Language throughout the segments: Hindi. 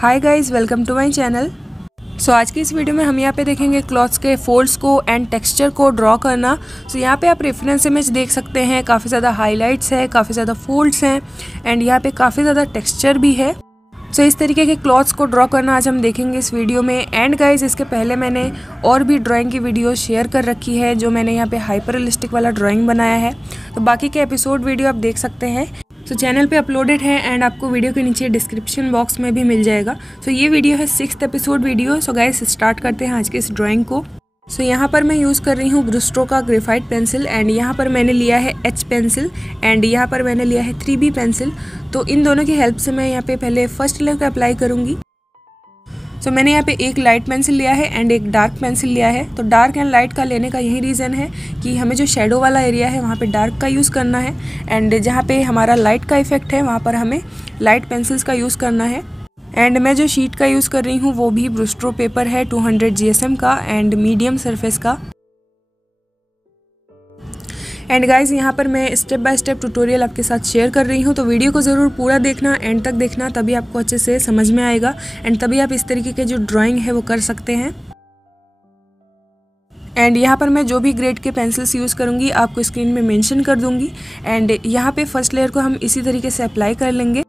Hi guys, welcome to my channel. So आज की इस वीडियो में हम यहाँ पे देखेंगे क्लॉथ्स के फोल्ड्स को एंड टेक्सचर को ड्रॉ करना। सो यहाँ पे आप रेफरेंस इमेज देख सकते हैं, काफ़ी ज़्यादा हाइलाइट्स है, काफ़ी ज़्यादा फोल्ड्स हैं एंड यहाँ पे काफ़ी ज़्यादा टेक्सचर भी है। सो इस तरीके के क्लॉथ्स को ड्रॉ करना आज हम देखेंगे इस वीडियो में। एंड गाइज, इसके पहले मैंने और भी ड्राइंग की वीडियो शेयर कर रखी है जो मैंने यहाँ पे हाइपर रियलिस्टिक वाला ड्राइंग बनाया है, तो बाकी के एपिसोड वीडियो आप देख सकते हैं। सो चैनल पे अपलोडेड है एंड आपको वीडियो के नीचे डिस्क्रिप्शन बॉक्स में भी मिल जाएगा। सो ये वीडियो है 6th episode video. So guys, start करते हैं आज के इस ड्राइंग को। सो यहाँ पर मैं यूज़ कर रही हूँ ब्रिस्टो का ग्रेफाइट पेंसिल एंड यहाँ पर मैंने लिया है एच पेंसिल एंड यहाँ पर मैंने लिया है 3B पेंसिल। तो इन दोनों की हेल्प से मैं यहाँ पे पहले फर्स्ट लेयर को अप्लाई करूँगी। सो मैंने यहाँ पे एक लाइट पेंसिल लिया है एंड एक डार्क पेंसिल लिया है। तो डार्क एंड लाइट का लेने का यही रीज़न है कि हमें जो शेडो वाला एरिया है वहाँ पे डार्क का यूज़ करना है एंड जहाँ पे हमारा लाइट का इफेक्ट है वहाँ पर हमें लाइट पेंसिल्स का यूज़ करना है। एंड मैं जो शीट का यूज़ कर रही हूँ वो भी ब्रिस्टो पेपर है 200 GSM का एंड मीडियम सरफेस का। एंड गाइज, यहाँ पर मैं स्टेप बाय स्टेप ट्यूटोरियल आपके साथ शेयर कर रही हूँ, तो वीडियो को ज़रूर पूरा देखना, एंड तक देखना, तभी आपको अच्छे से समझ में आएगा एंड तभी आप इस तरीके के जो ड्राइंग है वो कर सकते हैं। एंड यहाँ पर मैं जो भी ग्रेड के पेंसिल्स यूज़ करूँगी आपको स्क्रीन में मेंशन कर दूँगी। एंड यहाँ पे फर्स्ट लेयर को हम इसी तरीके से अप्लाई कर लेंगे।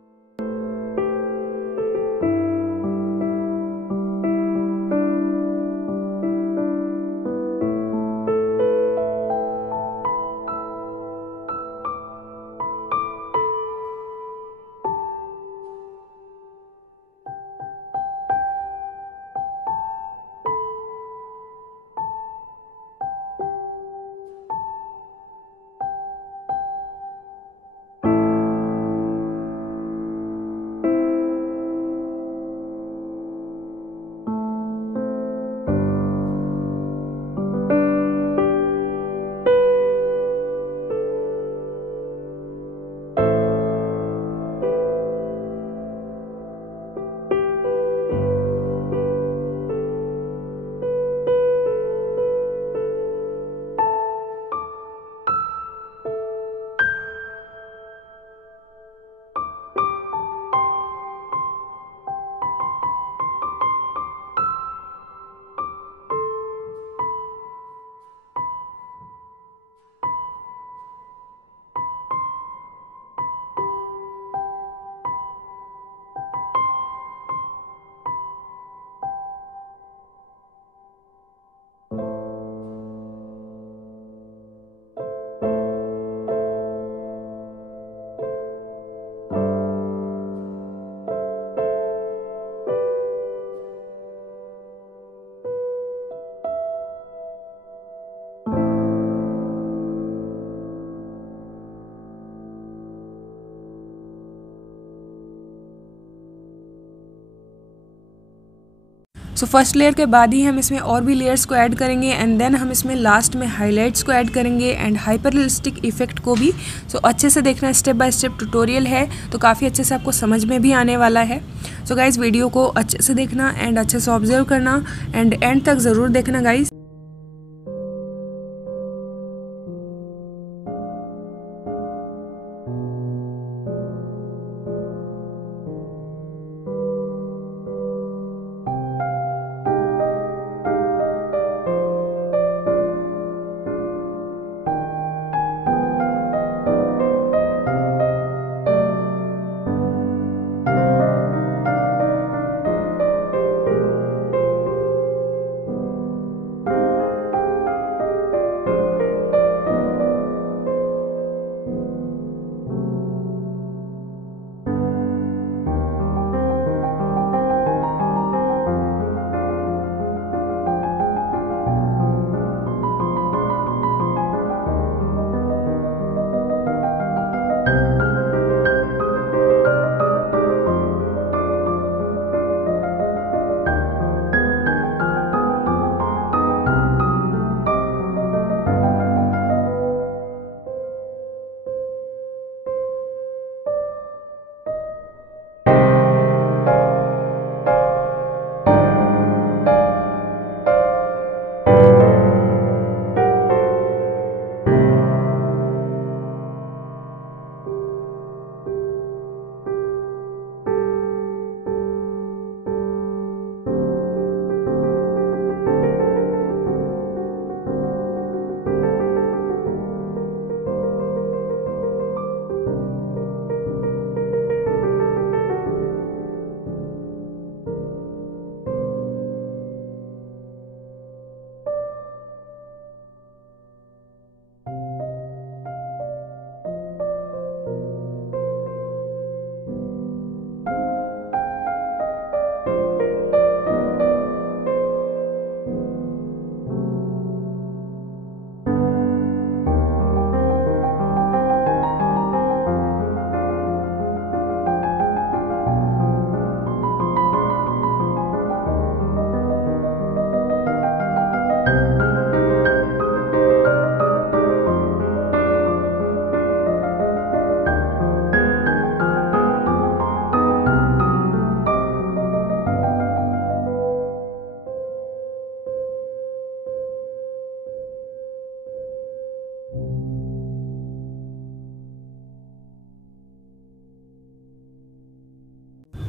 सो फर्स्ट लेयर के बाद ही हम इसमें और भी लेयर्स को ऐड करेंगे एंड देन हम इसमें लास्ट में हाइलाइट्स को ऐड करेंगे एंड हाइपर रियलिस्टिक इफेक्ट को भी। सो अच्छे से देखना, स्टेप बाय स्टेप ट्यूटोरियल है तो काफ़ी अच्छे से आपको समझ में भी आने वाला है। सो गाइज़, वीडियो को अच्छे से देखना एंड अच्छे से ऑब्जर्व करना एंड एंड तक ज़रूर देखना गाइज़।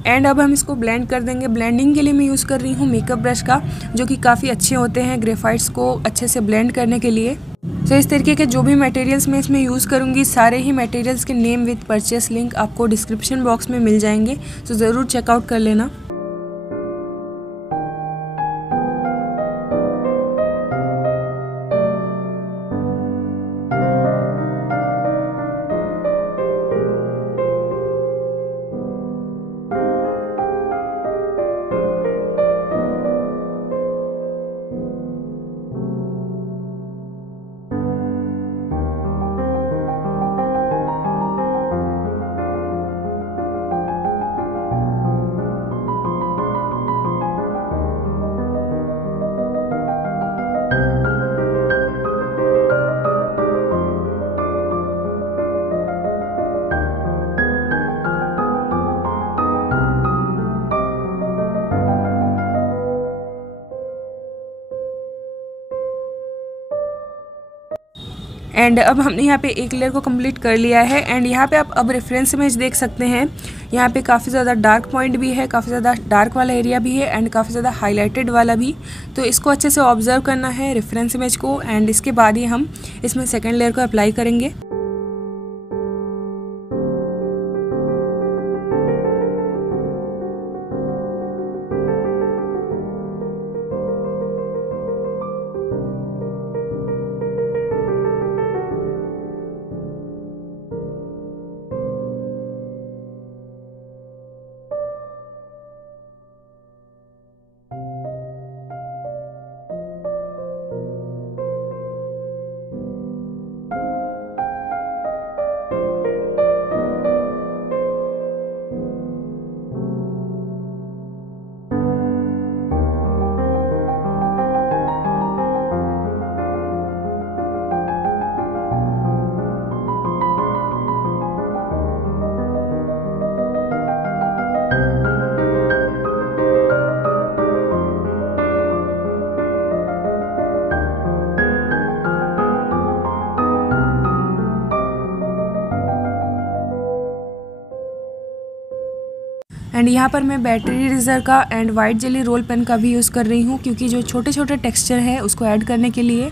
एंड अब हम इसको ब्लेंड कर देंगे। ब्लेंडिंग के लिए मैं यूज़ कर रही हूँ मेकअप ब्रश का, जो कि काफ़ी अच्छे होते हैं ग्रेफाइट्स को अच्छे से ब्लेंड करने के लिए। तो इस तरीके के जो भी मटेरियल्स मैं इसमें यूज़ करूँगी, सारे ही मटेरियल्स के नेम विद परचेस लिंक आपको डिस्क्रिप्शन बॉक्स में मिल जाएंगे, तो ज़रूर चेकआउट कर लेना। एंड अब हमने यहाँ पे एक लेयर को कंप्लीट कर लिया है। एंड यहाँ पे आप अब रेफरेंस इमेज देख सकते हैं, यहाँ पे काफ़ी ज़्यादा डार्क पॉइंट भी है, काफ़ी ज़्यादा डार्क वाला एरिया भी है एंड काफ़ी ज़्यादा हाईलाइटेड वाला भी। तो इसको अच्छे से ऑब्जर्व करना है रेफरेंस इमेज को, एंड इसके बाद ही हम इसमें सेकेंड लेयर को अप्लाई करेंगे। एंड यहाँ पर मैं बैटरी इरेजर का and white jelly roll pen का भी यूज़ कर रही हूँ, क्योंकि जो छोटे छोटे टेक्सचर है उसको ऐड करने के लिए।